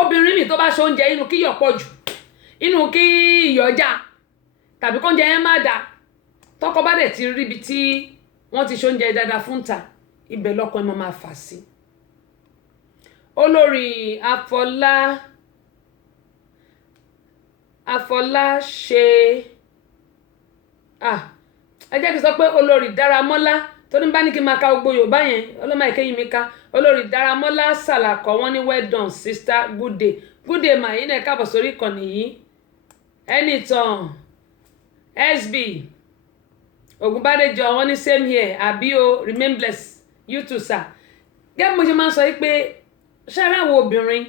obìnrin mi tó bá ṣe oúnjẹ inú kí iyọ̀ pọ̀ jù inú kí iyọ̀ já tàbí kóúnjẹ yẹn má dáa tọkọ bá dẹ̀ ti ríbi tí wọ́n ti ṣe oúnjẹ dáadáa fún ta ibẹ̀ lọ́kọ ẹ̀ máa fà sí. olórí Afọlá ṣe ẹ jẹ́ kí n sọ pé olórí Dáramọ́lá tó ní bá ní kí n máa ka gbogbo Yorùbá yẹn ọlọ́mọ ìkéyìí mi ká olórí Dáramọ́lá Sàlàkọ́ wọ́n ní well done sister good day mà yín náà káàbọ̀ sórí ìkànnì yìí Ẹnìtàn SB Ògúnbádéjọ wọ́n ní same here àbí o remain blessed you too sir. gẹ́gẹ́ mo ṣe máa ń sọ pé ṣáárá àwọn obìnrin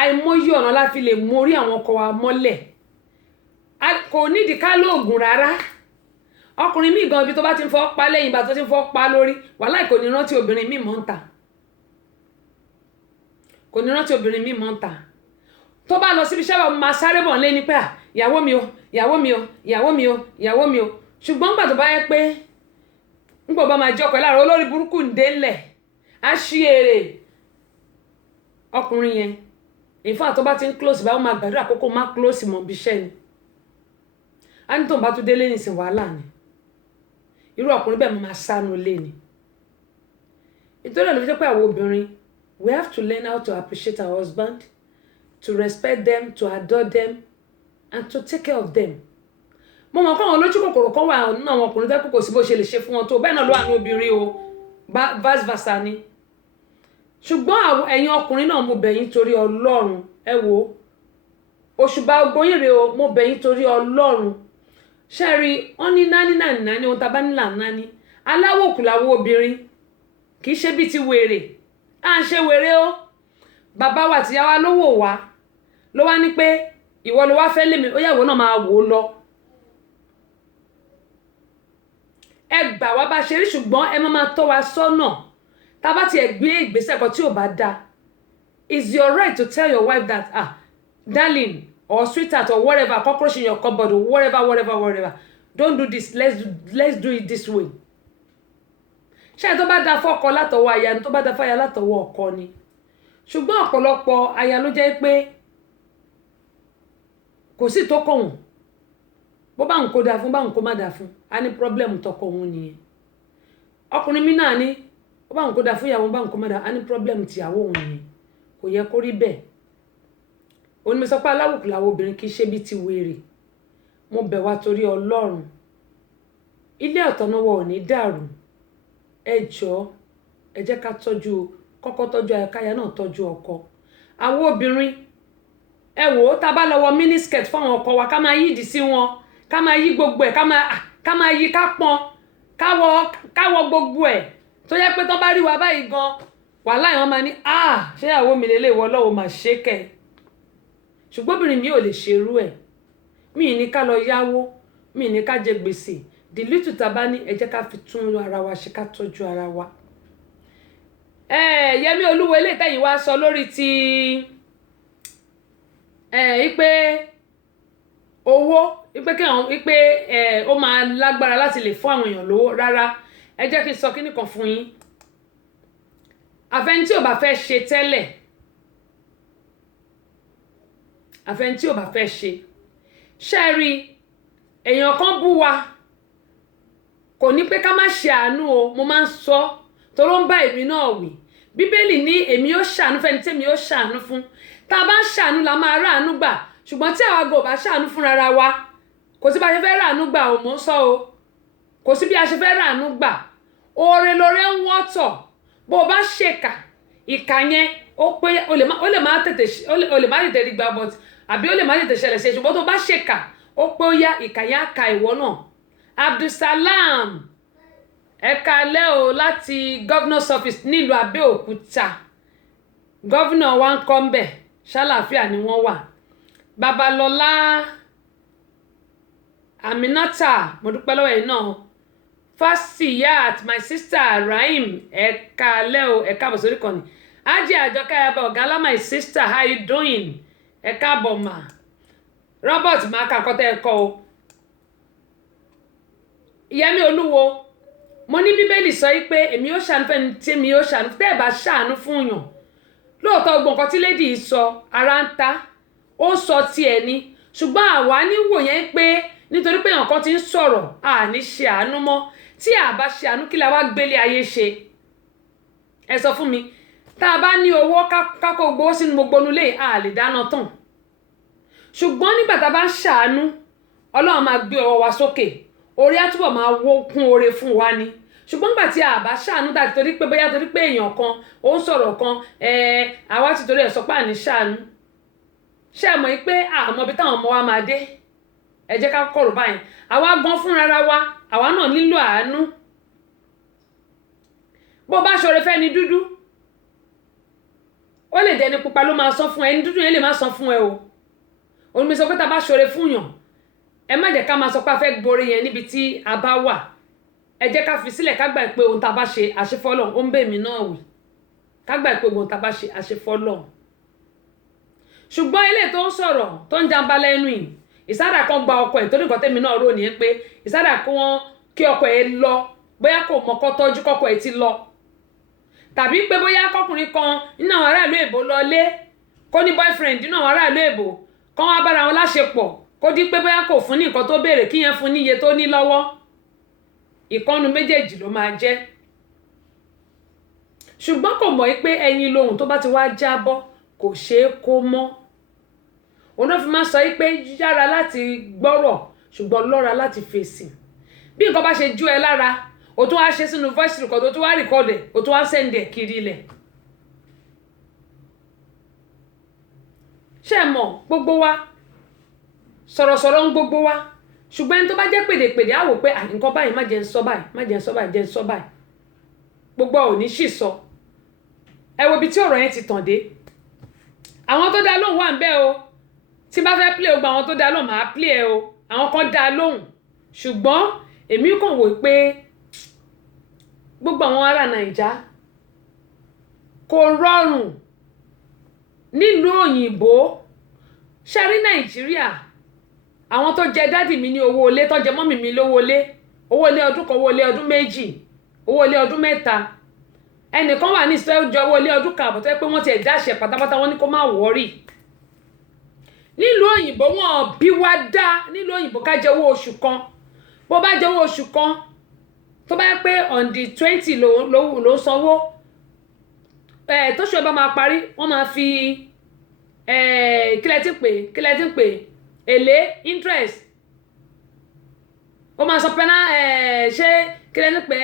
àìmọye ọ̀nà láti lè mórí àwọn ọkọ wa mọ́lẹ̀ kò nídìí ká lóògùn rárá. ọkùnrin míì gan ibi tó bá ti ń fọ́ pa lẹ́yìn ìgbà tó ti ń fọ́ pa lórí wàhálà kò ní rántí obìnrin míì mọ́ ń ta tó bá lọ síbi iṣẹ́ wa máa sáré bọ̀ lé ní pé ìyàwó mi o ṣùgbọ́n gbà tó bá yẹ pé nígbà bá máa jọkọ̀ láàárọ̀ olórí burúkú ń délẹ̀ á ṣí èrè ọkùnrin yẹn ìfà tó bá ti ń close báwọn máa gbàdúrà àkókò má close mọ́ bí iṣẹ́ ni á ní tó ń bá tún délé nìsín wàhálà ni irú ọkùnrin bẹ́ẹ̀ máa sánú lé ni. ìtọ́jú ẹ̀ ló fi jẹ́ pé àwọn obìnrin we have to learn how to appreciate our husband, to respect them, to adore them and to take care of them. mo mọ̀ kọ́ àwọn olójú kòkòrò kan wà nínú àwọn ọkùnrin tẹ́kù kò sí bó ṣe lè ṣe fún wọn tó bẹ́ẹ̀ náà ló wà ní obìnrin o vice versa ni. ṣùgbọ́n ẹ̀yin ọkùnrin náà mo bẹ̀ yín torí Ọlọ́run ẹ wo òṣùbà ògbóyìnrè o mo bẹ̀ yín torí Ọlọ́run ṣẹ́rí wọ́n ní náání ohun tàbá nílà náání aláwòkù làwọn obìnrin kì í ṣe bí ti wèrè à ń ṣe wèrè o bàbá wa àti yàwá ló wò wá ló wá ní pé ìwọ ló wá fẹ́ lé mi ó yàwó náà máa wò ó lọ ẹ gbà wá bá ṣe rí ṣùgbọ́n ẹ máa tọ́ wa sọ́nà tá a bá tiẹ̀ gbé ìgbésẹ̀ kan tí ò bá dáa it's your right to tell your wife that darling or sweetheart or whatever cockroach in your cupboard or whatever don't do this let's do it this way. ṣé tó bá da fọ́kọ látọwọ́ aya ni tó bá da fáya látọwọ́ ọkọ ni ṣùgbọ́n ọ̀pọ̀lọpọ̀ aya ló jẹ́ pé kò sí tó kọ̀ wọ́n bó bá ń kó da fún bá ń kó má da fún a ní problem tọkọ òun nìyẹn ọkùnrin mi náà ní bó bá ń kó da fún ìyàwó bá ń kó má da a ní problem tìyàwó òun nìyẹn kò yẹ kó rí bẹ́ẹ̀ onímọ̀ sọ pé aláwòkù làwọn obìnrin kì í ṣe bí ti wèrè mo bẹ̀ wá torí Ọlọ́run ilé ọ̀tọ̀nàwọ̀ ò ní dàrú ẹ jọ̀ọ́ ẹ jẹ́ ká kọ́kọ́ tọ́jú ayákáyá náà tọ́jú ọkọ àwọn obìnrin ẹ wò ó tá bá lọ wọ miniskirt fáwọn ọkọ wa ká máa yídìí sí wọn ká máa yí gbogbo ẹ̀ ká máa yí ká pọn káwọ gbogbo ẹ̀ tó yẹ pé tó bá rí wa báyìí gan wàhálà ìwọ̀n máa ní ṣé ìyàwó mi lélẹ̀ ìwọ lọ́wọ́ máa ṣe kẹ̀ ṣùgbọ́n obìnrin mi ò lè ṣerú ẹ̀ mi ní ká lọ yáwó mi ní ká jẹ gbèsè dìlítù tàbá ní ẹ jẹ́ ká fi tún ara wa ṣe ká tọ́jú ara wa. Yẹmí Olúwo ilé ìtẹ̀yìn wa sọ lórí ti ipe owó ipe ó máa lágbára láti lè fún àwọn èèyàn lówó rárá ẹ jẹ́ kí n sọ kíní kan fún yín àfẹn tí ò bá fẹ́ ṣe tẹ́lẹ̀ àfẹn tí ò bá fẹ́ ṣe ṣẹ́ẹ̀rí èèyàn kan bú wa kò ní pé ká má ṣe àánú o mo máa ń sọ tó ló ń bá èmi náà wí bíbélì ní èmi yóò ṣàánú fẹ́ni tí èmi yóò ṣàánú fún tá a bá ń ṣàánú la máa ráàánú gbà ṣùgbọ́n tí àwa gò bá ṣàánú fún rárá wa kò sí bá a ṣe fẹ́ ráàánú gbà ò mò ń sọ o kò sí bí a ṣe fẹ́ ráàánú gbà oore lóore ń wọ́tọ̀ bó o bá ṣèkà ìkà yẹn ó pé o lè má tètè rí gbà but àbí ó lè má tètè ṣẹlẹ̀ ṣe ṣùgbọ́n tó bá ṣèkà ó pé ó yá ìkà yẹn á ka ìwọ náà. Abdulsalam ẹ̀ka alẹ́ o láti governor's office nílùú Abẹ́òkúta governor wa ń kọ́ ń bẹ̀ ṣàlàáfíà ni wọ́n wà. Babalọ́lá Aminata mo dúpẹ́ lọ́wọ́ yìí náà Fasiyat my sister Rahim ẹ̀ka alẹ́ o ẹ̀ka àbọ̀ sórí kan ni Ajé Àjọkẹ́ Ayaba Ọ̀gálá my sister how you doing ẹ̀ka àbọ̀ mà Robert máa kà kọ́tẹ́ ẹ̀kọ́ o. Yẹmí Olúwo mo ní bíbélì sọ pé èmi yóò ṣàánú fẹ́ni tí èmi yóò ṣàánú tẹ́ ẹ̀ bá ṣàánú fún yàn lóòótọ́ gbogbo nǹkan tí lady yìí sọ ara ń ta ó sọ tiẹ̀ ni ṣùgbọ́n àwa níwò yẹn pé nítorí pé èèyàn kan ti ń sọ̀rọ̀ àní ṣe àánú mọ́ tí a bá ṣe àánú kí la wá gbélé ayé ṣe ẹ sọ fún mi tá a bá ní owó kákó gbowó sínú gbogbo nulẹ̀ a lè dáná tán ṣùgbọ́n nígbà tá a bá ń ṣàánú ọlọ́run máa gbé ọwọ́ wa sókè orí á túbọ̀ máa wó kún oore fún wa ni ṣùgbọ́n nígbà tí a bá ṣàánú dàtí torí pé bóyá torí pé èèyàn kan ó ń sọ̀rọ̀ kan àwa ti torí ẹ̀ sọ pé àní ṣàánú ṣé ẹ mọ̀ pé àmọ́ ibi táwọn ọmọ wa máa dé ẹ jẹ́ ká kọ̀rọ̀ báyìí àwa gan fúnra wa àwa náà nílò àánú bó bá ṣoore fẹ́ni dúdú ó lè jẹ́ ẹni pupa ló máa san fún ẹ ẹni dúdú yẹn lè má san fún ẹ o òun mi sọ pé tá a bá ṣoore fún yàn ẹ má jẹ́ ká máa sọ pé a fẹ́ gbore yẹn níbi tí a bá wà ẹ jẹ́ ká fi sílẹ̀ ká gbà pé ohun tá a bá ṣe àṣefọ́lọ̀ ó ń bẹ̀ mí náà wì ká gbà pé ohun tá a bá ṣe àṣefọ́lọ̀ ṣùgbọ́n ilé tó ń sọ̀rọ̀ tó ń jàǹbá lẹ́nu yìí ìsádà kan gba ọkọ ẹ̀ torí nǹkan tẹ́mi náà rò nìyẹn pé ìsádà kí ọkọ ẹ̀ lọ bóyá kò mọ́kọ́ tọ́jú kọ́kọ́ ẹ̀ ti lọ tàbí pé bóyá kọkùnrin kan nínú àwọn aráàlú èbó lọlé kó ní boyfriend nínú àwọn aráàlú èbó kán wá bára wọn láṣepọ̀ kó di pé bóyá kò fún ní nǹkan tó béèrè kí yẹn fún ní iye tó ní lọ́wọ́ ìkànnù méjèèjì ló máa jẹ́ ṣùgbọ́n kò mọ̀ pé ẹyin lohun tó bá ti wá jábọ́ kò ṣeé kó mọ́ òun náà fi máa sọ pé yára láti gbọ́rọ̀ ṣùgbọ́n lọ́ra láti fèsì bí nǹkan bá ṣe jú ẹ lára o tún wá ṣe sínú voice record o tún wá record ẹ̀ o tún wá send ẹ̀ kiri ilẹ̀ ṣé ẹ mọ̀ gbogbo wa sọ̀rọ̀sọ̀rọ̀ ń gbogbo wa ṣùgbọ́n ẹni tó bá jẹ́ pèdèpèdè á wò pé nǹkan báyìí má jẹ́ ń sọ báyìí má jẹ́ ń sọ báyìí jẹ́ ń sọ báyìí gbogbo ò ní sì sọ ẹ wo ibi tí ọ̀rọ̀ yẹn ti tàn dé àwọn tó dá lóhùn wà ń bẹ̀ o tí bá fẹ́ play ogbà àwọn tó dá lóhùn máa play ẹ o àwọn kan dá lóhùn ṣùgbọ́n èmi kàn wò pé gbogbo àwọn ará Nàìjà kò rọrùn nílùú òyìnbó ṣe rí Nàìjíríà àwọn tó jẹ dádì mi ní owó ilé tó jẹ mọ́mì mi lówó ilé ọdún kan owó ilé ọdún méjì owó ilé ọdún mẹ́ta ẹnìkan wà ní ìsẹ́ ọjọ́ owó ilé ọdún kan àbọ̀tẹ́ pé wọ́n ti ẹ̀dá àṣẹ pátápátá wọ́n ní kó má wọ́rì nílùú òyìnbó wọn bí wá dá nílùú òyìnbó ká jẹ owó oṣù kan bó bá jẹ owó oṣù kan tó bá yẹ pé on the 20 ló sanwó tóṣù ẹ bá máa parí wọ́n máa fi kílẹ̀ tí ń pè èlé interest ó máa sọ pẹ́ná ṣé kílẹ̀ tí ń pè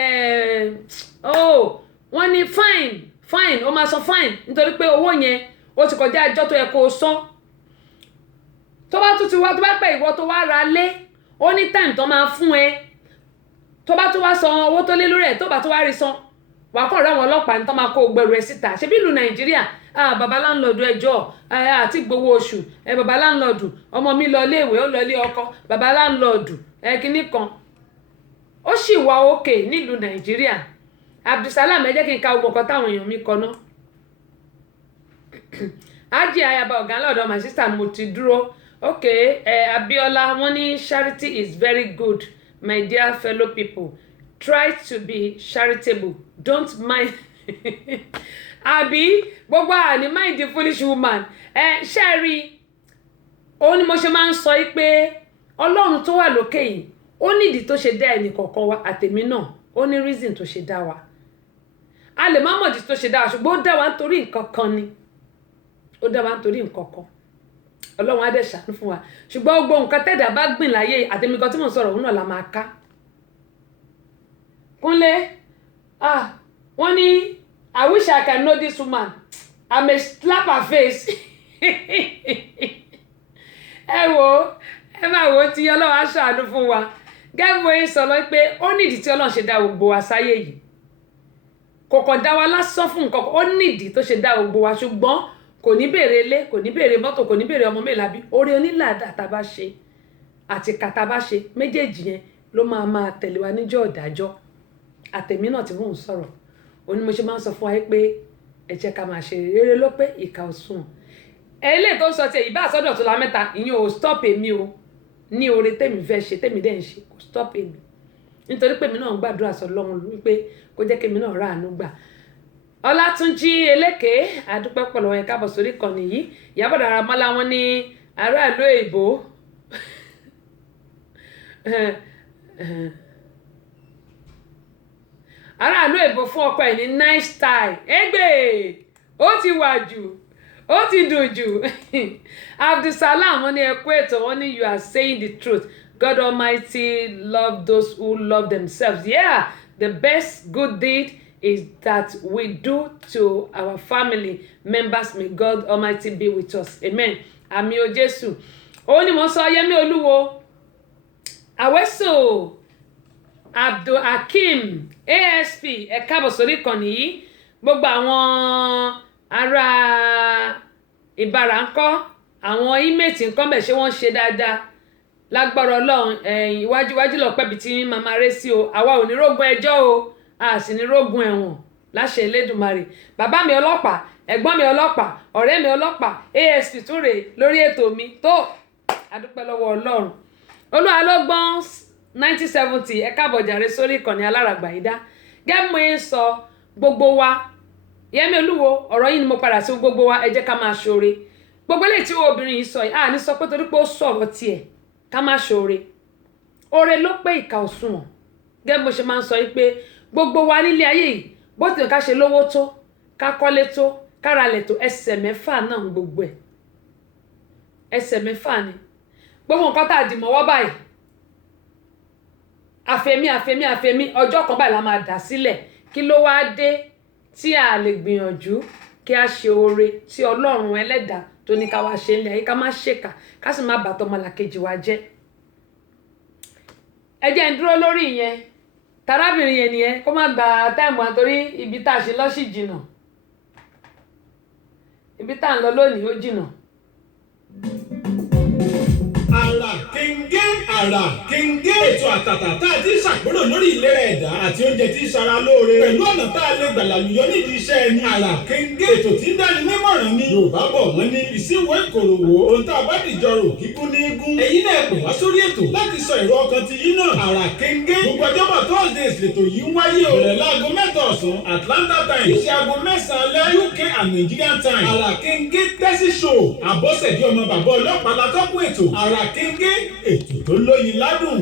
wọ́n ní fine ó máa sọ fine nítorí pé owó yẹn ó ti kọjá ẹjọ́ tó yẹ kó o san tó bá tún ti wá tó bá pẹ́ ìwọ tó wá ra lé ó ní time tó máa fún ẹ tó bá tún wá san owó tó lé lórí ẹ̀ tó bá tún wá rí san wà á kàn rí àwọn ọlọ́pàá ní tó máa kó gbẹrù ẹ síta ṣebí ìlú Nàìjíríà bàbá láńlọ́ọ̀dù ẹjọ́ àti gbowó oṣù bàbá láńlọ́ọ̀dù ọmọ mi lọ ilé ìwé ó lọ ilé ọkọ bàbá láńlọ́ọ̀dù kinní kan ó sì wà òkè nílùú Nàìjíríà Abdulsalam ẹ jẹ́ kí n ka ogun kan táwọn èèyàn mi kọ ná ájì ayaba ọ̀gá lọ́dọ̀ my sister mo ti dúró Abiola wọ́n ní charity is very good my dear fellow people try to be charitable don't mind àbí gbogbo àní mind the foolish woman ṣẹ́ẹ̀rí òun ni mo ṣe máa ń sọ pé Ọlọ́run tó wà lókè yìí ó nídìí tó ṣe dá ẹnì kọ̀ọ̀kan wa àtèmi náà ó ní reason tó ṣe dá wa a lè má mọ̀dí tó ṣe dá wa ṣùgbọ́n ó dá wa nítorí nǹkan kan ni ó dá wa nítorí nǹkan kan Ọlọ́run á dẹ̀ ṣàánú fún wa ṣùgbọ́n gbogbo nǹkan tẹ̀dá bá gbìn láyé àtèmi kan tí mò ń sọ̀rọ̀ òun náà la máa ká Kúnlé wọ́n ní I wish I can know this woman I may slap her face ẹ máa wo tí Ọlọ́run á ṣàánú fún wa gẹ́gẹ́ bó sọ lọ pé ó nídìí tí Ọlọ́run ṣe dá gbogbo wa sáyé yìí kò kàn dá wa lásán fún nǹkan ó nídìí tó ṣe dá gbogbo wa ṣùgbọ́n kò ní béèrè ilé kò ní béèrè mọ́tò kò ní béèrè ọmọ mélòó bí oore onílàdà tá a bá ṣe àti kàtà bá ṣe méjèèjì yẹn ló máa tẹ̀lé wa níjọ́ ìdájọ́ àtẹ̀mí náà tí mò ń sọ̀rọ̀ òní mo ṣe máa ń sọ fún wa pé ẹ jẹ́ ká máa ṣe rere ló pé ìkà ò sùn eléyìí tó ń sọ ti ìbá àsọdọ̀ tó la mẹ́ta ìyẹn ò stop èmi o ní oore tèmi fẹ́ ṣe tèmi dẹ̀ ń ṣe kò stop èmi nítorí pé èmi náà ń gbàdúrà sọ lọ́run wípé kó jẹ́ kémi náà ráàánú gbà Ọlátúnjí Eléké àdúpẹ́ pọ̀ lọ́wọ́ yẹn káàbọ̀ sórí ìkànnì yìí. Ìyábọ̀ Dáramọ́lá wọn ní aráàlú èbó aráàlú èbó fún ọkọ ẹ̀ ní nice style ó ti wà jù ó ti dùn jù Abdulsalam wọn ní ẹkú ètò wọn ní you are saying the truth. God Almighty love those who love themselves. Yeah, the best good deed is that we do to our family members. May God Almighty be with us. Amen. Àmín o Jésù. Ó ní mo sọ Yẹmí Olúwo. Àwẹ́sò Abdul Hakim ASP ẹ káàbọ̀ sórí ìkànnì yìí. Gbogbo àwọn ará Ìbàrà ńkọ́, àwọn inmate ńkọ́ bẹ̀ ṣé wọ́n ṣe dáadáa. Lágbára Ọlọ́run iwájú lọ́pẹ́ bí tí màmá rẹ̀ sí o. Àwa ò ní rógun ẹjọ́ o, a sì ní rógun ẹ̀wọ̀n láṣẹ Elédùmarè. Bàbá mi ọlọ́pàá, ẹ̀gbọ́n mi ọlọ́pàá, ọ̀rẹ́ mi ọlọ́pàá, ASP tún rèé lórí ètò mi tó adúpẹ́ lọ́wọ́ Ọlọ́run. Olúwalọ́gbọ́n 1970 ẹ káàbọ̀ jàre sórí ìkànnì Aláràgbàyídá. Gẹ́gẹ́ mo ń sọ gbogbo wa, Yẹmí Olúwo ọ̀rọ̀ yìí ni mo padà sí gbogbo wa, ẹ jẹ́ ká máa ṣoore. Gbogbo eléyìí tí obìnrin yìí sọ yìí, a ní sọ pé torí pé ó sọ̀rọ̀ tiẹ̀ ká má ṣoore. Oore ló pé ìkà òṣùwọ̀n. Gẹ́gẹ́ mo ṣe máa ń sọ yìí pé gbogbo wa nílé ayé yìí bó ti ká ṣe lówó tó, ká kọ́lé tó, ká ralẹ̀ tó, ẹsẹ̀ mẹ́fà náà gbogbo ẹ̀. Ẹsẹ̀ mẹ́fà ni. Gbogbo nǹkan tá a dì mọ́wọ́ báyìí. Àfẹ́mí ọjọ́ kan báyìí la máa dà sílẹ̀. Kí ló wá dé tí a lè gbìyànjú kí a ṣe oore tí Ọlọ́run Ẹlẹ́dàá tó ní ká wá ṣe nílé ayé, ká má ṣèkà, ká sì má bà tọmọlàkejì wa jẹ́. Ẹ jẹ́ n dúró lórí ìyẹn. Tarábìnrin yẹn nìyẹn kó má gba táìmù àtorí ibi tá a ṣe lọ́sì jìnnà. Ibi tá ń lọ lónìí ó jìnnà. Àrà Kenge ètò àtàtà tá a ti ṣàpérò lórí ìlera ẹ̀dá àti oúnjẹ tí ń ṣara lóore pẹ̀lú ọ̀nà tá a lè gbà lálùyọ nídìí iṣẹ́ ẹni. Àrà Kenge ètò tí ń dáni nímọ̀ràn ni Yorùbá bọ̀ wọ́n ní ìsíwọ́ ìkòròwò ohun tá a bá dìjọ rò kíkún ní igun. Ẹ̀yin náà pè wá sórí ètò láti sọ èrò ọkàn ti yín náà. Àrà Kenge gbogbo ọjọ́bọ̀ Thursdays lètò yìí ń wáyé o. Bẹ̀rẹ̀ láago 7 ọ̀sán Atlanta time, ìṣe aago 9 alẹ́ UK and Nigerian time. Àrà Kenge tẹ́sí show Àbọ̀sẹ̀dé ọmọ bàbá ọlọ́pàá látọ́kùn ètò. Àrà Kenge ètò tó lóyin ládùn.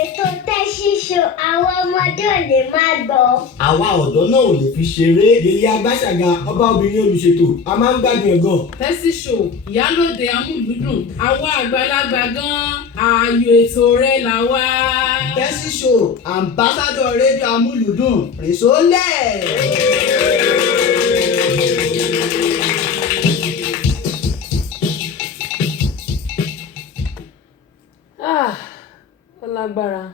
Ètò Tẹ́sí Show àwọn ọmọdé ò lè máa gbọ́. Àwa ọ̀dọ́ náà ò lè fi ṣeré. Yèyé Agbáṣàga ọba obìnrin olùṣètò a máa ń gbádùn ẹ̀ gan. Tẹ́sí Show ìyálòde amúlùúdùn àwa àgbàlagbà gan ààyò ètò rẹ̀ là wá. Tẹ́sí Show ambassadọ̀ rédíò amúlùúdùn rìnsólẹ̀. Ó lágbára.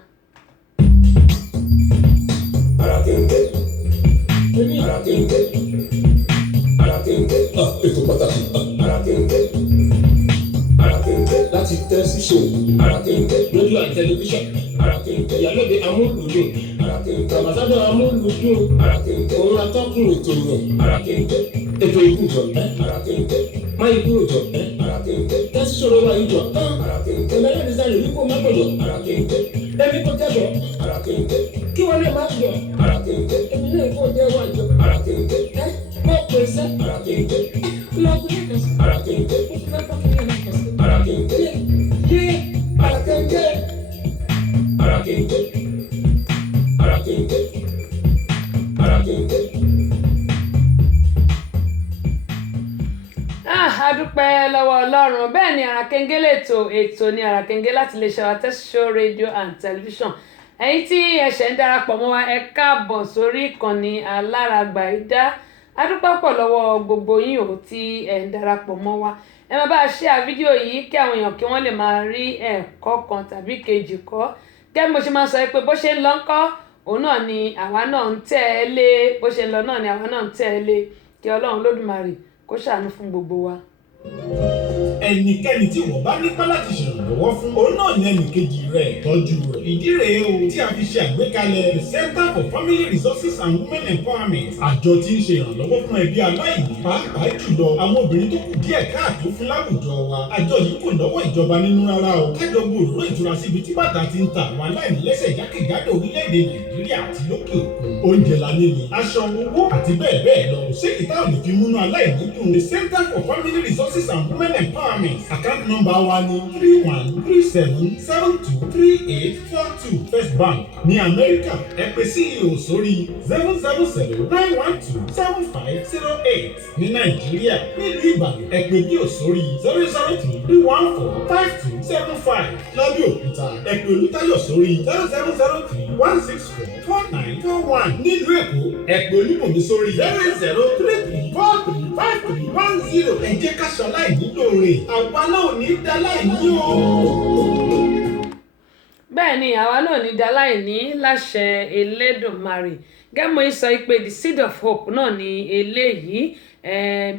Àrà Kenge. Ètò pàtàkì. Àrà Kenge láti Tẹ́sí Show. Àrà Kenge rédíò àti tẹlifíṣàn. Àrà Kenge ìyálòde amúlùúdùn. Àrà Kenge àmàsádọ̀ amúlùúdùn. Àrà Kenge òun atọ́kùn ètò yẹn. Àrà Kenge ètò ìkújọ. Àrà Kenge má ikú òjọ. Àrà Kenge Tẹ́sí Show wá ìjọ. Àrà Kenge ẹ̀mẹ́rẹ́ dísáyò ní kó má gbọ̀jọ. Àrà Kenge ẹ̀mí kó jẹ́jọ. Àrà Kenge kí wọ́n lè má jọ. Àrà Kenge ẹ̀mí náà kó jẹ́ wájọ. Àrà Kenge mọ̀ pèsè. Àrà Kenge lọ́kùnrin kan sí. Àrà Kenge ó fẹ́ pàkínlẹ̀ náà kan sí. Àrà Kenge yé Àrà Kenge. Àrà Kenge. Àrà Kenge. Àrà Kenge. A dúpẹ́ lọ́wọ́ Ọlọ́run. Bẹ́ẹ̀ ni Àrà Kenge ètò ni Àrà Kenge láti iléeṣẹ́ wa Tẹ́sí Show rédíò and tẹlifíṣàn. Ẹ̀yin tí ẹ̀ṣẹ̀ ń darapọ̀ mọ́ wa ẹ káàbọ̀ sórí ìkànnì Aláràgbàyídá. A dúpẹ́ pọ̀ lọ́wọ́ gbogbo yín o tí ẹ̀ ń darapọ̀ mọ́ wa. Ẹ máa bá a share fídíò yìí kí àwọn èèyàn kí wọ́n lè máa rí ẹ̀kọ́ kan tàbí kejì kọ́. Gẹ́gẹ́ mo ṣe máa sọ pé bó ṣe ń lọ ńkọ́ òun náà ni àwa náà ń tẹ̀lé, bó ṣe ń lọ náà ni àwa náà ń tẹ̀lé. Kí Ọlọ́run Olódùmarè kó ṣàánú fún gbogbo wa. ẹnikẹ́ni tí wọ́n bá nípa láti ṣèrànlọ́wọ́ fún òun náà ní ẹnìkejì rẹ̀ tọ́jú rẹ̀. ìdí rèé o tí a fi ṣe àgbékalẹ̀ the Center for Family Resources and Women Empowerment. àjọ tí ń ṣe ìrànlọ́wọ́ fún ẹbí aláìní pàápàá jùlọ àwọn obìnrin tó kù díẹ̀ káàtó fún láwùjọ wa. àjọ yìí kò lọ́wọ́ ìjọba nínú rárá o. kájọ gbòòrò ìtura síbi tí bàtà ti ń ta àwọn aláìnílẹ́sẹ̀ jákèjádò orílẹ̀-èdè Nàìjíríà àti lókè òkun. oúnjẹ la ní ni aṣọ owó àti bẹ́ẹ̀ bẹ́ẹ̀ lọ. ṣé ìta ò ní fi múnú aláìní dùn? the Center for Family Resources and Women Empowerment. account number wa ni 3137723842 First Bank ní Amẹ́ríkà. ẹ pè CEO sórí 07091275508. ní Nàìjíríà nílùú Ìbàdàn ẹ pè bí ò sórí 003145275. lábẹ́ Òkúta ẹ pè Olútáyọ̀ sórí 07031644941. nílùú Èkó ẹ pè Olúbùnmi sórí 08033435310. ẹ jẹ́ ká ṣaláìní lóore àwa náà ní dáláìní o. bẹ́ẹ̀ ni àwa náà ní dáláìní láṣẹ Elédùmarè. gẹ́mọ̀ sọ pé the Seed of Hope náà ni eléyìí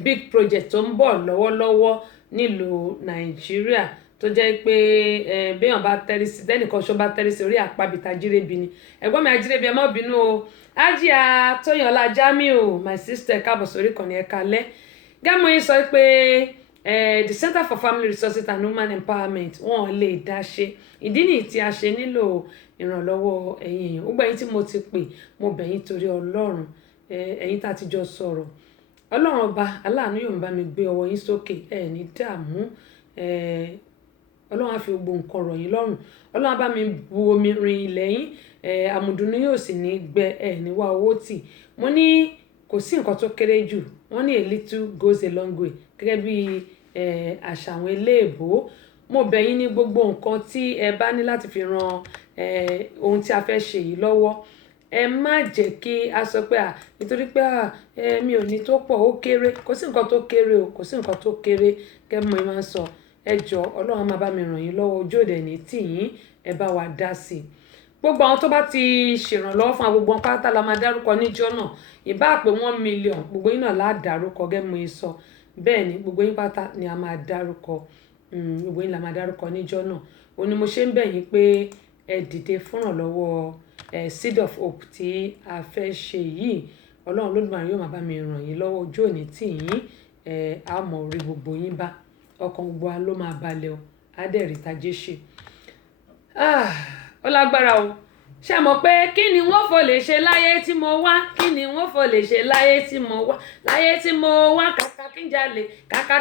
big project tó ń bọ̀ lọ́wọ́lọ́wọ́ nílùú Nàìjíríà tó jẹ́ pé béèyàn bá tẹ́rí sí tẹ́nìkan ṣó bá tẹ́rí sí orí àpábìtà Ajírébi ni ẹ̀gbọ́n mi Ajírébi ẹ má bínú o. Ájíà Tóyìnọlá Jamiu my sister káàbọ̀ sórí kan ní ẹ̀ka lẹ́. gẹ́mọ̀ sọ pé the Center for Family Resources and Women Empowerment wọn lè dá ṣe. ìdí nìyí tí a ṣe nílò ìrànlọ́wọ́ ẹ̀yin èèyàn. gbogbo ẹ̀yin tí mo ti pè mo bẹ̀ yín torí Ọlọ́run ẹ̀yin tá a ti jọ sọ̀rọ̀ Ọlọ́run ọba aláàánú yóò bá mi gbé ọwọ́ yín sókè ẹ̀ ní dààmú Ọlọ́run á fi gbogbo nǹkan rọ̀ yín lọ́rùn. Ọlọ́run á bá mi bu omi rin ilẹ̀ yín àmùdùnú yóò sì ní gbẹ ẹ̀ níwá owó tì. mo ní kò sí nǹkan tó kéré jù wọ́n ní a little goes a long way gẹ́gẹ́ bí àṣà àwọn eléèbó. mo bẹ̀ yín ní gbogbo nǹkan tí ẹ bá ní láti fi ran ohun tí a fẹ́ ṣe yìí lọ́wọ́. ẹ má jẹ́ kí a sọ pé nítorí pé mi ò ní tó pọ̀ ó kéré. kò sí nǹkan tó kéré o kò sí nǹkan tó kéré gẹ́gẹ́ mo máa ń sọ. ẹ jọ Ọlọ́run máa bá mi ràn yín lọ́wọ́ ojú òde ní tì yín ẹ bá wa dá sí i. gbogbo àwọn tó bá ti ṣèrànlọ́wọ́ fún gbogbo wọn pátá la máa dárúkọ níjọ́ náà ìbá pé 1 million gbogbo yín náà lá dárúkọ gẹ́gẹ́ mo sọ. bẹ́ẹ̀ ni gbogbo yín pátá ni a máa dárúkọ gbogbo yín la máa dárúkọ níjọ́ náà. òun ni mo ṣe ń bẹ̀ yín pé ẹ dìde fúnrànlọ́wọ́ Seed of Hope tí a fẹ́ ṣe yìí. Ọlọ́run Olódùmarè yóò máa bá mi ràn yín lọ́wọ́ ojú òní tì yín a mọ̀ orí gbogbo yín bá ọkàn gbogbo wa ló máa balẹ̀ o á dẹ̀ rí tajé ṣe. ó lágbára o ṣé mọ̀ pé kí ni wọ́n fò lè ṣe láyé tí mo wá kí ni wọ́n fò lè ṣe láyé tí mo wá láyé tí mo wá kàkà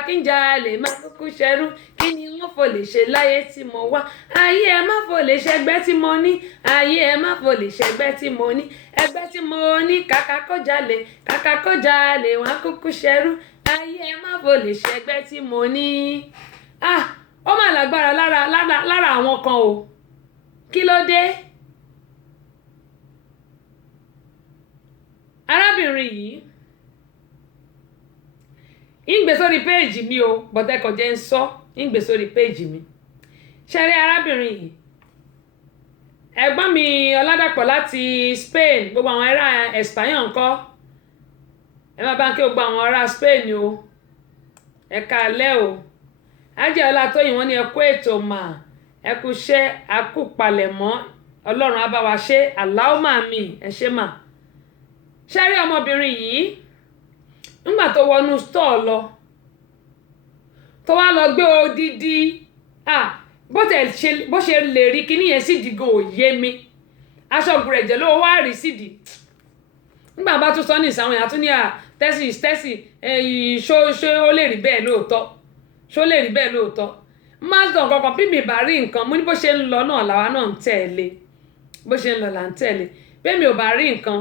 kí n jalè má kúkú ṣẹrú kí ni wọ́n fò lè ṣe láyé tí mo wá ayé ẹ má fò lè ṣẹgbẹ́ tí mo ní ayé ẹ má fò lè ṣẹgbẹ́ tí mo ní ẹgbẹ́ tí mo ní kàkà kó jalè wá kúkú ṣẹrú ayé ẹ má fò lè ṣẹgbẹ́ tí mo ní. ó mà lágbára lára àwọn kan o kí ló dé. arábìnrin yìí ń gbé sórí péèjì mi o bọ́tẹ́kọ̀ jẹ́ ń sọ ń gbé sórí péèjì mi. ṣẹ́rí arábìnrin yìí ẹ̀gbọ́n mi Ọládàpọ̀ láti Spain gbogbo àwọn ará Espanya ńkọ́ ẹ má bá ń kí gbogbo àwọn ará Spain o ẹ káalẹ́ o. Ájẹ́ Ọlátóyìn wọ́n ní ẹ kú ètò mà ẹ kú iṣẹ́ a kú palẹ̀mọ́ Ọlọ́run á bá wa ṣe Allahumma àmín ẹ ṣé mà. ṣẹ́rí ọmọbìnrin yìí nígbà tó wọnú stọọ lọ tó wá lọ gbé odidi bó ṣe lè rí kíní yẹn sídìí gan òye mi aṣọ gbùrẹ̀jẹ̀ ló wá rí sídìí. nígbà bá tún sọ ní ìsàwọn èèyàn tún ní tẹ́sì ṣó ó lè rí bẹ́ẹ̀ lóòótọ́ mazdan kankan bí mi bá rí nǹkan mo ní bó ṣe ń lọ náà làwa náà ń tẹ̀lé bó ṣe ń lọ là ń tẹ̀lé bẹ́ẹ̀ mi ò bá rí nǹkan.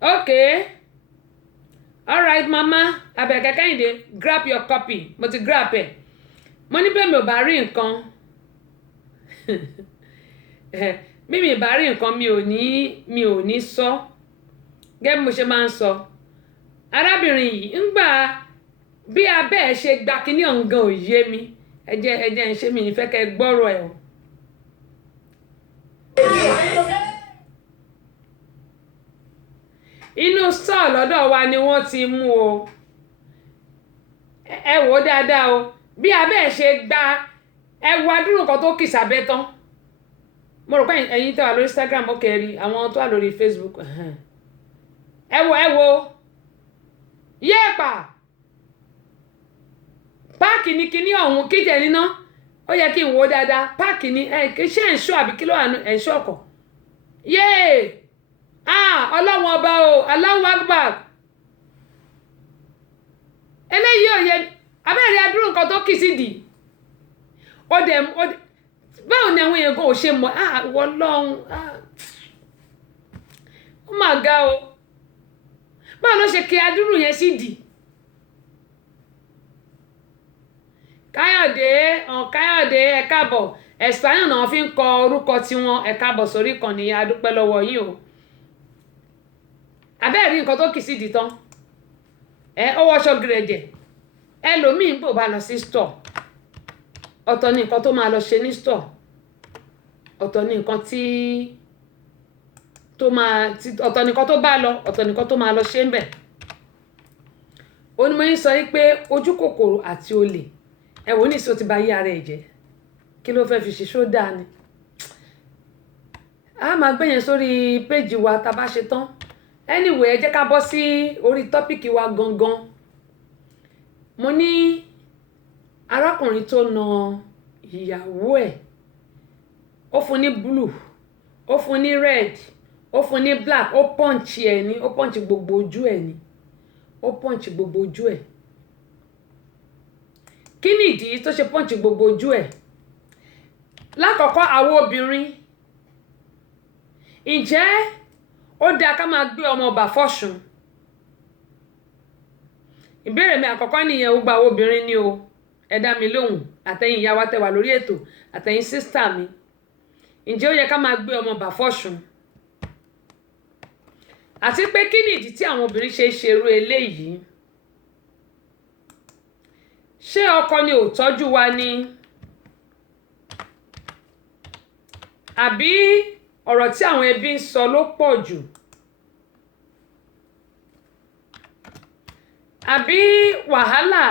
Okay, all right mama Abẹ́kẹ́ Kẹ́hìndé grab your copy mo ti grab ẹ̀. mo ní bẹ́ẹ̀ mi ò bá rí nǹkan bí mi bá rí nǹkan mi ò ní sọ gẹ́gẹ́ bí mo ṣe máa ń sọ. arábìnrin yìí ń gbà bí abẹ́ ẹ̀ ṣe gba kíní ọ̀ǹgan ò yé mi ẹ jẹ́ ń ṣe mi nífẹ̀ẹ́ kẹ́ gbọ́rọ̀ ẹ̀ o. inú stọọ lọ́dọ̀ wa ni wọ́n ti mú o ẹ wò ó dáadáa o bí abẹ́ ẹ̀ ṣe gba ẹ wo adúrú nǹkan tó kì sábẹ́ tán mo rò pé ẹ̀yin tó wà lórí Instagram ó kẹ́rì àwọn tó wà lórí Facebook ẹ wo yéèpà páàkì ní kíní ọ̀hún kíjẹ níná ó yẹ kí n wò ó dáadáa páàkì ní ṣé ẹ̀ṣọ́ àbí kí ló wà ẹ̀ṣọ́ ọkọ̀ yéè ọlọ́wọ́n ọba o Allahu Akbar eléyìí ò yẹ abẹ́rẹ́ adúrú nǹkan tó kì sí dì ó dẹ̀ báwo ni àwọn èèyàn gan ò ṣe mọ̀ wọ́n lọ́hùn ó mà ga o báwo ló ṣe kí adúrú yẹn sí dì káyọ̀dé ẹ káàbọ̀ ẹ̀sìpáyàn náà fi ń kọ orúkọ tiwọn ẹ káàbọ̀ sórí ìkànnì adúpẹ́ lọ́wọ́ yín o abẹ́rẹ́ nǹkan tó kì sí dì tán ó wọṣọ gírẹ̀jẹ̀ ẹlòmíì ń bò bá lọ sí store ọ̀tọ̀ ní nǹkan tó máa lọ ṣe ní store ọ̀tọ̀ ní nǹkan ọ̀tọ̀ ní nǹkan tó bá lọ ọ̀tọ̀ ní nǹkan tó máa lọ ṣe ń bẹ̀ onímọ̀ yín sọ pé ojú kòkòrò àti olè ẹ̀wò ní ìṣó ti bá yí ara ẹ̀ jẹ́ kí ló fẹ́ fi ṣe ṣó dáa ni a máa gbẹ̀yẹn sórí péjì wa tá a bá ṣe tán anyway ẹ jẹ́ ká bọ́ sí orí tọ́pìkì wa gangan mo ní arákùnrin tó na ìyàwó ẹ̀ ó fún ní blue ó fún ní red ó fún ní black ó pọ́ǹchì ẹ̀ ní ó pọ́ǹchì gbogbo ojú ẹ̀ ní ó pọ́ǹchì gbogbo ojú ẹ̀ kí ni ìdí tó ṣe pọ́ǹchì gbogbo ojú ẹ̀ lákọ̀ọ́kọ́ àwọn obìnrin ǹjẹ́ ó dáa ká máa gbé ọmọ ọba fọ́ṣun ìbéèrè mi àkọ́kọ́ nìyẹn ó gba àwọn obìnrin ni o ẹ dá mi lóhùn àtẹ̀yin ìyá wa tẹ́ wà lórí ètò àtẹ̀yin sísítà mi ǹjẹ́ ó yẹ ká máa gbé ọmọ ọba fọ́ṣun àti pé kí ni ìdí tí àwọn obìnrin ṣe ṣerú eléyìí ṣé ọkọ ni ò tọ́jú wa ni àbí ọ̀rọ̀ tí àwọn ẹbí ń sọ ló pọ̀ jù àbí wàhálà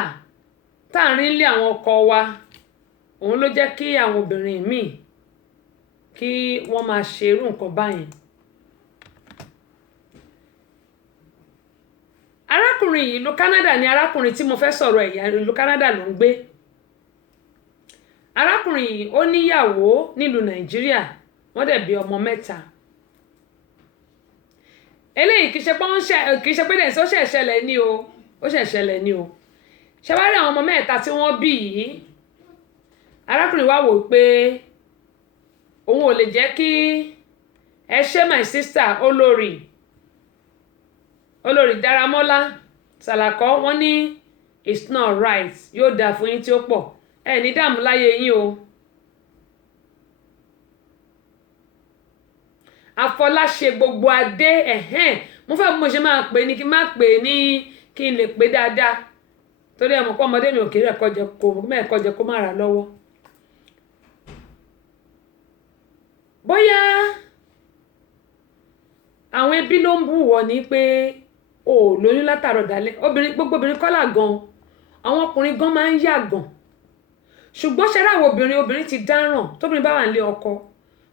tá à ń rí lé àwọn ọkọ wa òun ló jẹ́ kí àwọn obìnrin míì kí wọ́n máa ṣe irú nǹkan báyìí. arákùnrin yìí ìlú Canada ni arákùnrin tí mo fẹ́ sọ̀rọ̀ ẹ̀yà ìlú Canada ló ń gbé arákùnrin yìí ó níyàwó nílùú Nàìjíríà wọ́n dẹ̀ bí ọmọ 3 eléyìí kì í ṣe pé dẹ̀ ó ṣẹ̀ ṣẹlẹ̀ ní o ó ṣẹ̀ ṣẹlẹ̀ ní o ṣe wá rí àwọn ọmọ 3 tí wọ́n bí yìí arákùnrin wá wò pé òun ò lè jẹ́ kí ẹ ṣe my sister olórí Dáramọ́lá Sàlàkọ́ wọ́n ní it's not right yóò dáa fún yín tí ó pọ̀ ẹ ní dààmú láyé yín o Afọláṣe gbogbo adé mo fẹ́ bí mo ṣe máa pè ní kí n má pè ní kí n lè pè dáadáa torí ẹ̀ mọ̀ pé ọmọdé mi ò kéré ẹ̀kọ́ jẹ kó má ra lọ́wọ́ bóyá àwọn ẹbí ló ń bù wọ́ ní pé o ò lóyún látàrọ̀ dálẹ̀ gbogbo obìnrin kọ́ là gan àwọn ọkùnrin gan máa ń yàgàn ṣùgbọ́n ṣẹ́rẹ́ àwọn obìnrin ti dáràn tóbìnrin bá wà nílé ọkọ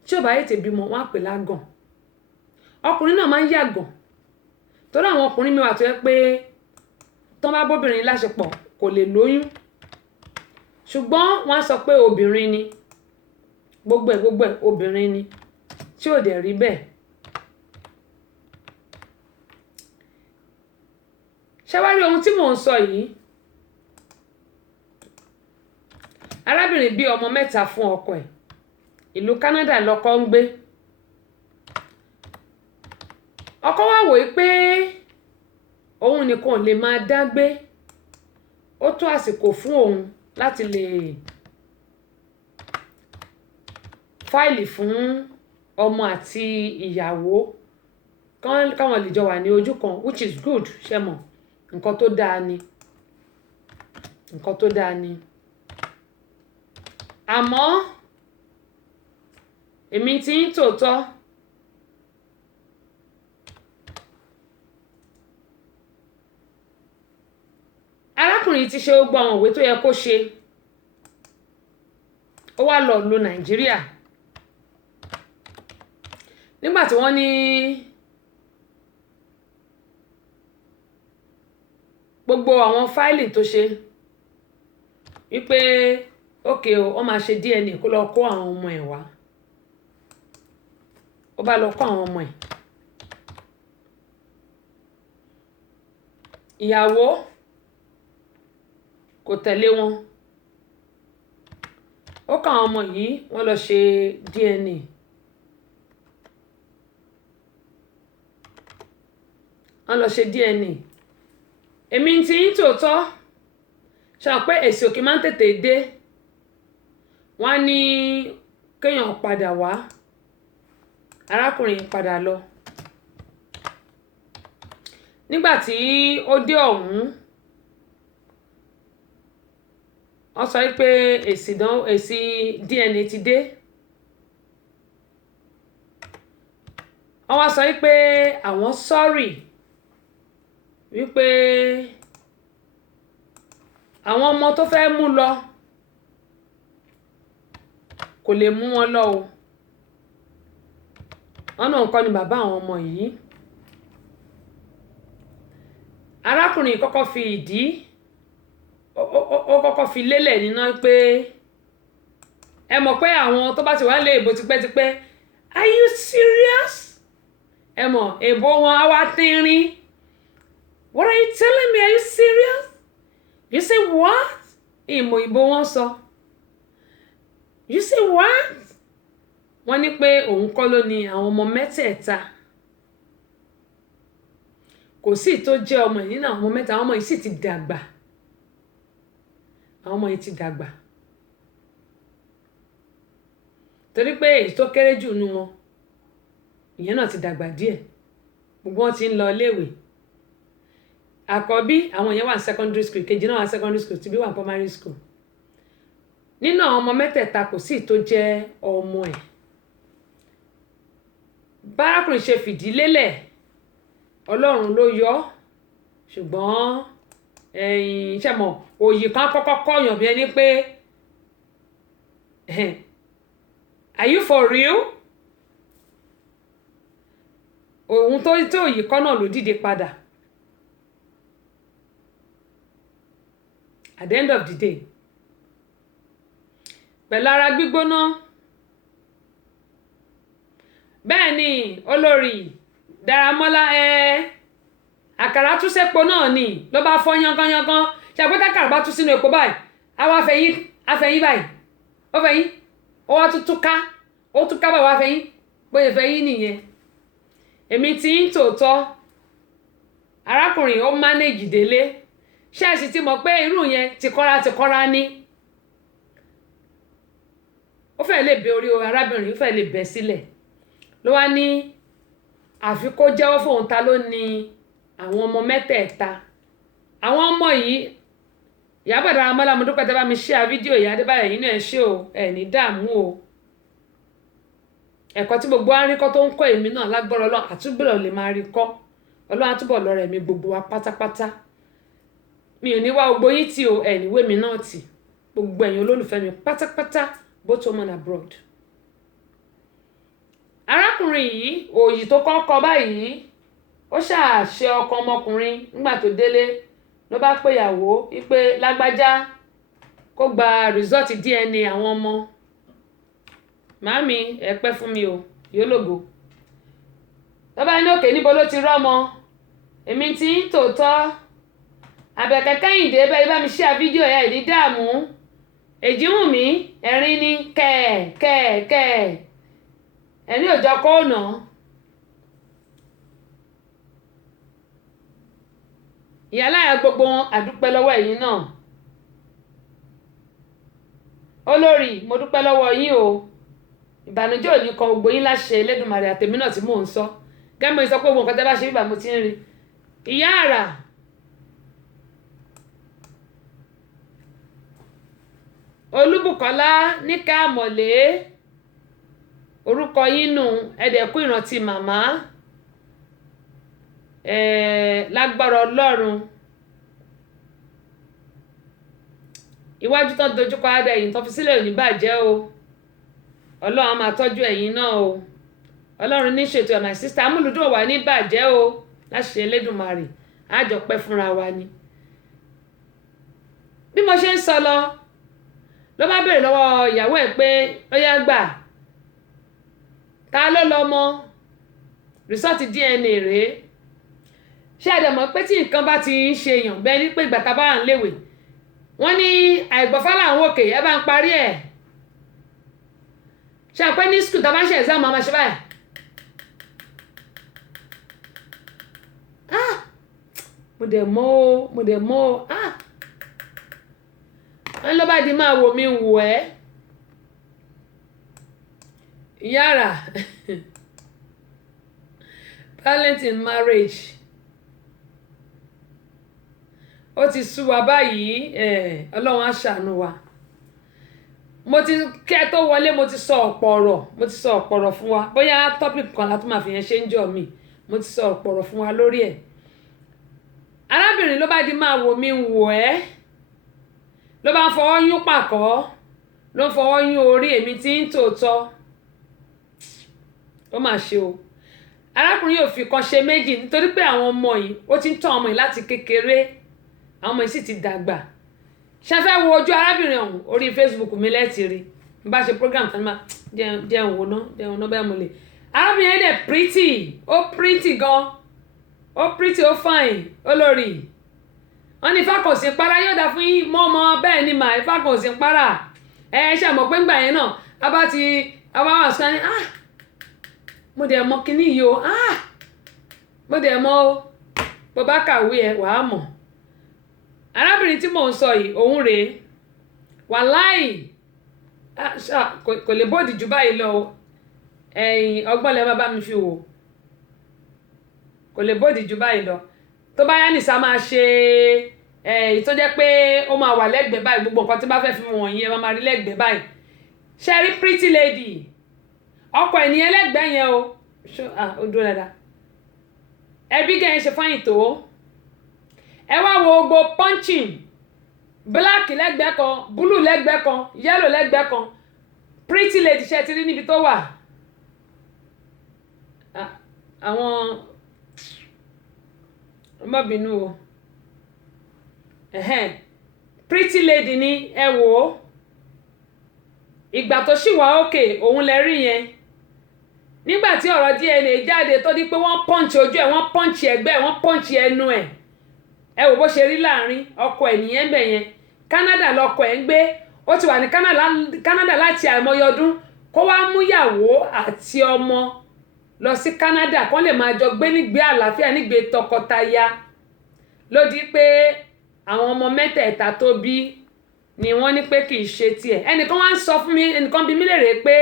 tí ò bá yètè bímọ wọn á pè lágàn ọkùnrin náà máa ń yàgàn torí àwọn ọkùnrin mi wà tó yẹ pé tán bá bóbìnrin láṣepọ̀ kò lè lóyún ṣùgbọ́n wọ́n á sọ pé obìnrin ni gbogbo ẹ̀ obìnrin ni tí ò dẹ̀ rí bẹ́ẹ̀ ṣé wá rí ohun tí mò ń sọ yìí arábìnrin bí ọmọ 3 fún ọkọ ẹ̀ ìlú Canada lọkọ ń gbé ọkọ wá wòó pé òun nìkan lè máa dá gbé ó tó àsìkò fún òun láti lè fáìlì fún ọmọ àti ìyàwó káwọn lè jọ wà ní ojú kan which is good ṣe mọ̀ nǹkan tó dáa ni àmọ́ èmi tí ń tòótọ́ arákùnrin ti ṣe gbogbo àwọn ìwé tó yẹ kó ṣe ó wá lọ lo Nàìjíríà nígbà tí wọ́n ní gbogbo àwọn fáìlì tó ṣe wípé ókè o wọ́n máa ṣe DNA kó lọ kó àwọn ọmọ ẹ̀ wá ó bá lọ kó àwọn ọmọ ẹ̀ ìyàwó kò tẹ̀lé wọn ó kó àwọn ọmọ yìí wọ́n lọ ṣe DNA wọ́n lọ ṣe DNA èmi ti ń tòótọ́ ṣáà pé èsì òkè máa ń tètè dé wọ́n ní kéèyàn padà wá arákùnrin padà lọ nígbà tí ó dé ọ̀hún wọ́n sọ pé èsì DNA ti dé wọ́n wá sọ pé àwọn sorry wípé àwọn ọmọ tó fẹ́ mú lọ kò lè mú wọn lọ o wọn náà kọ́ ni bàbá àwọn ọmọ yìí arákùnrin kọ́kọ́ fi ìdí ó kọ́kọ́ fi lélẹ̀ níná pé ẹ mọ̀ pé àwọn tó bá ti wá lé èbó tipẹ́tipẹ́ are you serious ẹ mọ̀ èbó wọn á wá tínrín what are you telling me, are you serious? You say what? Ìmọ̀ ìbò wọn sọ. You say what? Wọ́n ní pé òun kọ́ ló ní àwọn ọmọ mẹ́tẹ̀ẹ̀ta. Kò sí tó jẹ́ ọmọ yìí nínú àwọn ọmọ mẹ́ta, àwọn ọmọ yìí sì ti dàgbà. Àwọn ọmọ yìí ti dàgbà. Torí pé èyí tó kéré jù nínú wọn, ìyẹn náà ti dàgbà díẹ̀. Gbogbo wọn ti ń lọ iléèwé. Àkọ́bí àwọn yẹn wà secondary school, kejì náà wà secondary school, tìbí wà primary school. Nínú àwọn ọmọ mẹ́tẹ̀ẹ̀ta kò sí tó jẹ́ ọmọ ẹ̀. Bárakùnrin ṣe fìdí lélẹ̀ Ọlọ́run ló yọ ṣùgbọ́n ṣẹ̀mọ̀ òyì kan kọ́kọ́ kọ́yàn bí ẹni pé are you for real? Òun tó òyì kan náà ló dìde padà. At the end of the day pẹ̀lú ara gbígbóná bẹ́ẹ̀ ni olórí Dáramọ́lá àkàrà tún sépo náà ni ló bá fọ́ yángányángán ṣàpótá àkàrà bá tún sínú epo báyìí àwọn afẹ́yìn báyìí ó fẹ́yìn ó wá tún ká ó tún ká báyìí wá fẹ́yìn bóyá fẹ́yìn nìyẹn èmi ti ń tòótọ́ arákùnrin ó mánéjì délé ṣẹ́ẹ̀sì ti mọ̀ pé irú yẹn tìkọ́ra ní ó fẹ́ lè bẹ orí arábìnrin ó fẹ́ lè bẹ́ sílẹ̀ ló wá ní àfi kó jẹ́wọ́ fóun ta ló ní àwọn ọmọ mẹ́tẹ̀ẹ̀ta àwọn ọmọ yìí Ìyábọ̀ Dáramọ́lá mo dúpẹ́ tẹ́ bá mi share fídíò Ìyá Adébáyọ̀ yìí náà ṣe o ẹ̀ ní dààmú o ẹ̀kọ́ tí gbogbo wa ń rí kọ́ tó ń kọ́ èmi náà lágbọ́rọ̀ Ọlọ́run àtúbọ̀rọ̀ lè máa rí kọ́ Ọlọ́run àtúbọ̀ lọ́rẹ̀ mi gbogbo wa pátápátá mi ò ní wá gbogbo yín tí o ẹ̀ níwé mi náà tì gbogbo ẹ̀yin olólùfẹ́ mi pátápátá both home and abroad. Arákùnrin yìí òyì tó kọ́kọ́ báyìí ó ṣàṣe ọkọ ọmọkùnrin nígbà tó délé ló bá péyàwó wípé lágbájá kó gba rìsọ́ọ̀tì DNA àwọn ọmọ màámi ẹ pẹ́ fún mi o yóò lògo lọ́ba ní òkè níbo ló ti rọ́mọ èmi ti ń tòótọ́ Àbẹ̀kẹ́ Kẹ́hìndé bẹ́ẹ̀ bá mi share fídíò ẹ̀ ní dààmú Èjìwùmí ẹ̀rín ní kẹ́ẹ̀ ẹni òjò kó nà ìyáláyà gbogbo wọn àdúpẹ́ lọ́wọ́ ẹ̀yin náà olórí mo dúpẹ́ lọ́wọ́ yín o ìbànújẹ́ ò ní kan gbogbo yín láṣẹ Elédùmarè àtèmi náà tí mò ń sọ gẹ́gẹ́ mo sọ pé gbogbo nǹkan tẹ́ bá ṣe bíbà mo ti ń rí ìyá àrà Olúbùkọ́lá níkà mọ̀lé orúkọ yín nù ẹ̀dẹ̀kú ìrántí màmá lágbára Ọlọ́run iwájú tó dojúkọ adé ẹ̀yìn tó fi sílẹ̀ ò ní bàjẹ́ o ọlọ́run á máa tọ́jú ẹ̀yin náà o ọlọ́run ní ṣètò my sister amúlùdùn wà ní bàjẹ́ o láṣẹ Elédùmarè á jọ pẹ́ fúnra wa ni. bí mo ṣe ń sọ lọ ló bá béèrè lọ́wọ́ ìyàwó ẹ̀ pé ó yá gbà ta ló lọ́mọ rìsọ́ọ̀tì DNA rèé ṣé ẹ dẹ̀ mọ̀ pé tí nǹkan bá ti ń ṣe èèyàn bẹ́ẹ̀ ni pé ìgbà tá a bá wà ń léwe wọ́n ní àìgbọ́fá làwọn òkè ẹ bá ń parí ẹ̀ ṣe àpẹ́ ní skul tá a bá ṣe exam máa ṣe báyìí mo dẹ̀ mọ́ o wọ́n ló bá di máa wò mí wò ẹ́ yàrá talent in marriage ó ti sú wa báyìí ọlọ́run á ṣàánú wa mo ti kẹ́ tó wọlé mo ti sọ ọ̀pọ̀ ọ̀rọ̀ fún wa bóyá topic kan la tún máa fi yẹn ṣe ń jọ mi mo ti sọ ọ̀pọ̀ ọ̀rọ̀ fún wa lórí ẹ̀ arábìnrin ló bá di máa wò mí wò ẹ́ ló bá ń fọwọ́ yún pàkọ́ ló ń fọwọ́ yún orí èmi tí ń tòótọ́ ó mà ṣe o arákùnrin yóò fi kan ṣe méjì nítorí pé àwọn ọmọ yìí ó ti ń tọ́ ọmọ yìí láti kékeré àwọn ọmọ yìí sì ti dàgbà ṣe fẹ́ wo ojú arábìnrin ọ̀hún orí Facebook mi lẹ́ẹ̀tì rí n bá ṣe program tán máa jẹun wò ná bẹ́ẹ̀ mo lè arábìnrin yẹn dẹ̀ pretty gan ó pretty ó fine ó lórí wọ́n ní ifá kò sí para yóò dá fún yín mọ́ bẹ́ẹ̀ ni mà ifá kò sí para ṣe àmọ́ pé ńgbà yẹn náà a bá wà sọ ní mo dẹ̀ mọ̀ kíní yìí o mo dẹ̀ mọ̀ o bó bá kàwé ẹ wàá mọ̀ arábìnrin tí mò ń sọ yìí òun rèé wàláì kò lè bóòdì jù báyìí lọ ẹ̀yìn ọgbọ́n lẹ́ bá mi fi wò kò lè bóòdì jù báyìí lọ tó bá yá nìsá máa ṣe tó jẹ́ pé ó máa wà lẹ́gbẹ̀ẹ́ báyìí gbogbo nǹkan tí bá fẹ́ fi wọ̀nyí ẹ máa rí lẹ́gbẹ̀ẹ́ báyìí ṣe rí pretty lady ọkọ ẹ̀ ní ẹlẹ́gbẹ̀ẹ́ yẹn o ó dúró dáadáa ẹbí gẹ̀ẹ́ ṣe fáyìn tó ẹ wá wo gbogbo punching black lẹ́gbẹ̀ẹ́ kan blue lẹ́gbẹ̀ẹ́ kan yellow lẹ́gbẹ̀ẹ́ kan pretty lady ṣe ti rí níbi tó wà àwọn ọmọbìnú o pretty lady ni ẹ wò ó ìgbà tó ṣì wà òkè òun lẹ rí yẹn nígbà tí ọ̀rọ̀ DNA jáde tó di pé wọ́n punch ojú ẹ̀ wọ́n punch ẹ̀gbẹ́ ẹ̀ wọ́n punch ẹnu ẹ̀ ẹ wò bó ṣe rí láàrin ọkọ ẹ̀ nìyẹn bẹ̀ yẹn Canada lọkọ ẹ̀ ń gbé ó ti wà ní Canada láti àìmọye ọdún kó wá múyàwó àti ọmọ lọ sí Canada kán lè máa jọ gbé nígbé àlàáfíà nígbé tọkọtaya ló di pé àwọn ọmọ mẹ́tẹ̀ẹ̀ta tó bí ni wọ́n ní pé kì í ṣe tiẹ̀ ẹnìkan wá ń sọ fún mi ẹnìkan bí mi lè rè pé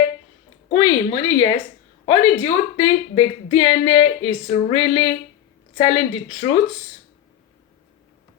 Queen mo ní yes ó ní do you think the DNA is really telling the truth